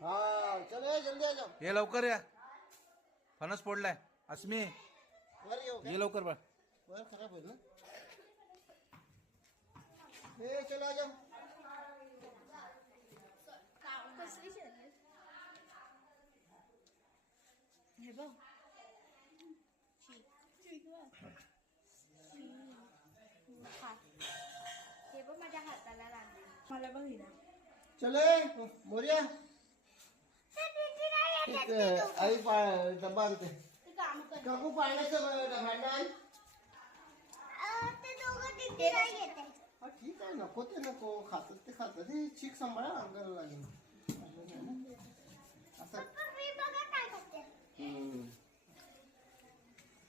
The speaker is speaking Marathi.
हाँ चलो जल्दी आ जाओ. ये लवकर या. फणस फोडलाय. अस्मी वर येऊ का? ये लवकर बा. वर खराब होईल ना. ए चलो आ जाओ. कसली शर्यत? हे बघ चीक हे बघ माझ्या हाताला लागले. मला बघ हिला. चले मोरिया. आई डब्बा आणते. काम कर. काकू पाण्याचं भांडण आण. ते दोघं तिथे नाही येते. हा ठीक आहे नको ते नको खातात ते खातात हे चीक सांभाळा अंगाला लागेल असं. मी बघा काय करते.